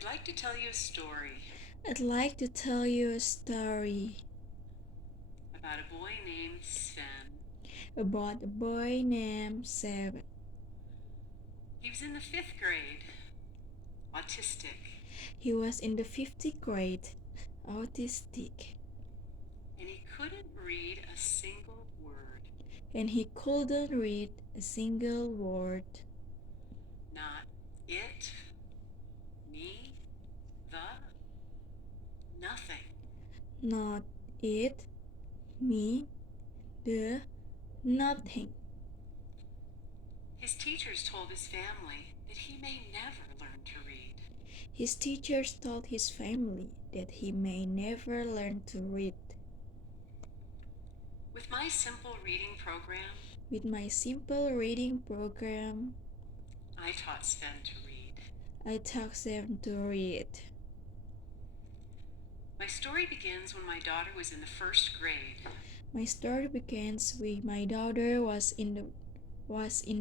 I'd like to tell you a story I'd like to tell you a story about a boy named Sven. about a boy named Seven. He was in the fifth grade, autistic, He was in the fifth grade, autistic, and he couldn't read a single word. and he couldn't read a single word. Not it, me, the, nothing. Not it, me, the, nothing. His teachers told his family that he may never learn to read. His teachers told his family that he may never learn to read. With my simple reading program, With my simple reading program, I taught Sven to read. I taught them to read. My story begins when my daughter was in the first grade. My story begins when my daughter was in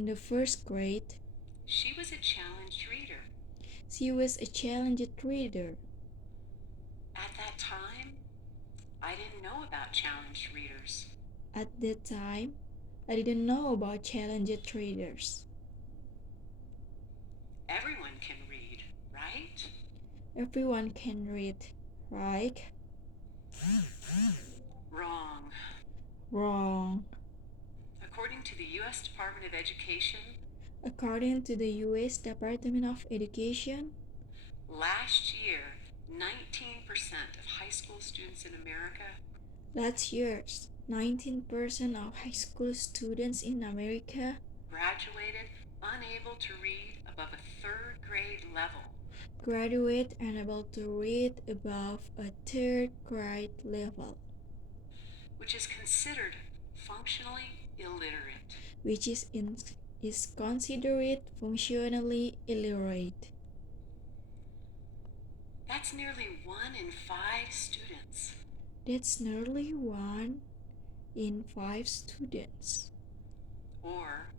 the first grade. She was a challenged reader. She was a challenged reader. At that time, I didn't know about challenged readers. At that time, I didn't know about challenged readers. Everyone can read, right? Everyone can read, right? Wrong. Wrong. According to the U.S. Department of Education, According to the U.S. Department of Education, last year, 19% of high school students in America last year, 19% of high school students in America graduated unable to read above a third grade level. graduate unable to read above a third grade level, Which is considered functionally illiterate. which is considered functionally illiterate. That's nearly 1 in 5 students. That's nearly 1 in 5 students, Or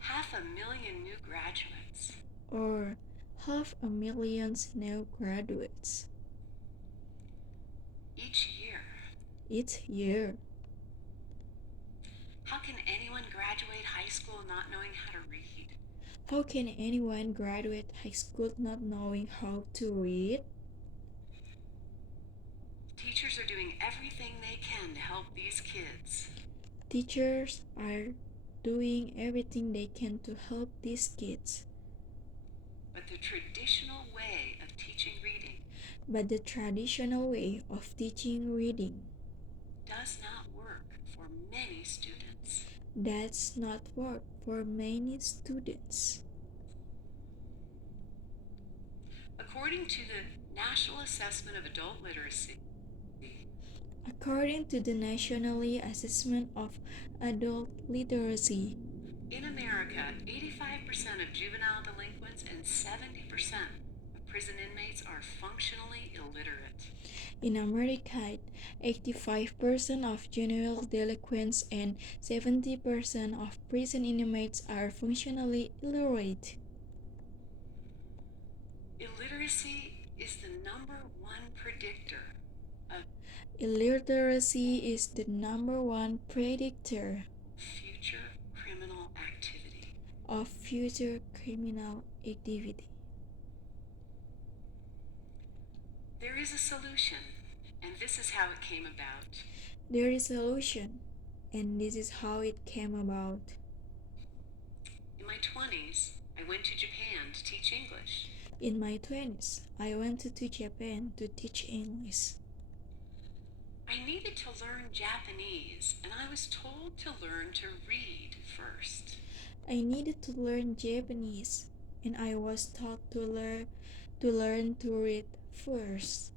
500,000 new graduates. or 500,000 new graduates Each year. each year. How can anyone graduate high school not knowing how to read? How can anyone graduate high school not knowing how to read? Teachers are doing everything they can to help these kids. Teachers are doing everything they can to help these kids. But the traditional way of teaching reading But the traditional way of teaching reading does not work for many students. does not work for many students. According to the National Assessment of Adult Literacy, According to the National Assessment of Adult Literacy, in America, 85% of juvenile delinquents and 70% of prison inmates are functionally illiterate. in America, 85% of juvenile delinquents and 70% of prison inmates are functionally illiterate. Illiteracy is the number one predictor of Illiteracy is the number one predictor future criminal activity. of future criminal activity. There is a solution, and this is how it came about. There is a solution, and this is how it came about. In my 20s, I went to Japan to teach English. In my 20s, I went to Japan to teach English. I needed to learn Japanese, and I was told to learn to read first. I needed to learn Japanese, and I was taught to learn to read first.